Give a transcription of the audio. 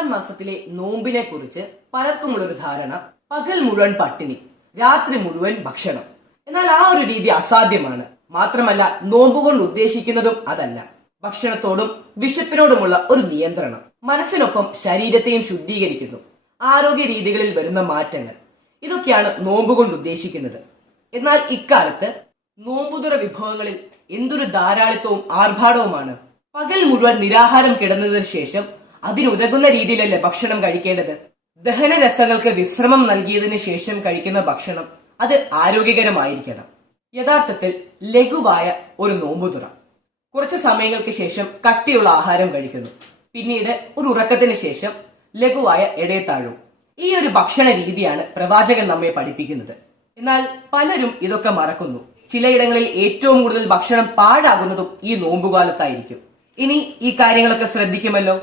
റമദാൻ മാസത്തിലെ നോമ്പിനെ കുറിച്ച് പലർക്കുമുള്ളൊരു ധാരണ പകൽ മുഴുവൻ പട്ടിണി, രാത്രി മുഴുവൻ ഭക്ഷണം. എന്നാൽ ആ ഒരു രീതി അസാധ്യമാണ്. മാത്രമല്ല, നോമ്പുകൊണ്ട് ഉദ്ദേശിക്കുന്നതും അതല്ല. ഭക്ഷണത്തോടും വിശപ്പിനോടുമുള്ള ഒരു നിയന്ത്രണം മനസ്സിനൊപ്പം ശരീരത്തെയും ശുദ്ധീകരിക്കുന്നു. ആരോഗ്യ രീതികളിൽ വരുന്ന മാറ്റങ്ങൾ, ഇതൊക്കെയാണ് നോമ്പുകൊണ്ട് ഉദ്ദേശിക്കുന്നത്. എന്നാൽ ഇക്കാലത്ത് നോമ്പുതുറ വിഭവങ്ങളിൽ എന്തൊരു ധാരാളിത്തവും ആർഭാടവുമാണ്. പകൽ മുഴുവൻ നിരാഹാരം കിടന്നതിന് ശേഷം അതിനുതകുന്ന രീതിയിലല്ലേ ഭക്ഷണം കഴിക്കേണ്ടത്. ദഹനരസങ്ങൾക്ക് വിശ്രമം നൽകിയതിനു ശേഷം കഴിക്കുന്ന ഭക്ഷണം അത് ആരോഗ്യകരമായിരിക്കണം. യഥാർത്ഥത്തിൽ ലഘുവായ ഒരു നോമ്പുതുറ. കുറച്ച് സമയങ്ങൾക്ക് ശേഷം കട്ടിയുള്ള ആഹാരം കഴിക്കുന്നു. പിന്നീട് ഒരു ഉറക്കത്തിന് ശേഷം ലഘുവായ ഇടയത്താഴവും. ഈ ഒരു ഭക്ഷണ രീതിയാണ് പ്രവാചകൻ നമ്മെ പഠിപ്പിക്കുന്നത്. എന്നാൽ പലരും ഇതൊക്കെ മറക്കുന്നു. ചിലയിടങ്ങളിൽ ഏറ്റവും കൂടുതൽ ഭക്ഷണം പാഴാകുന്നതും ഈ നോമ്പുകാലത്തായിരിക്കും. ഇനി ഈ കാര്യങ്ങളൊക്കെ ശ്രദ്ധിക്കുമല്ലോ.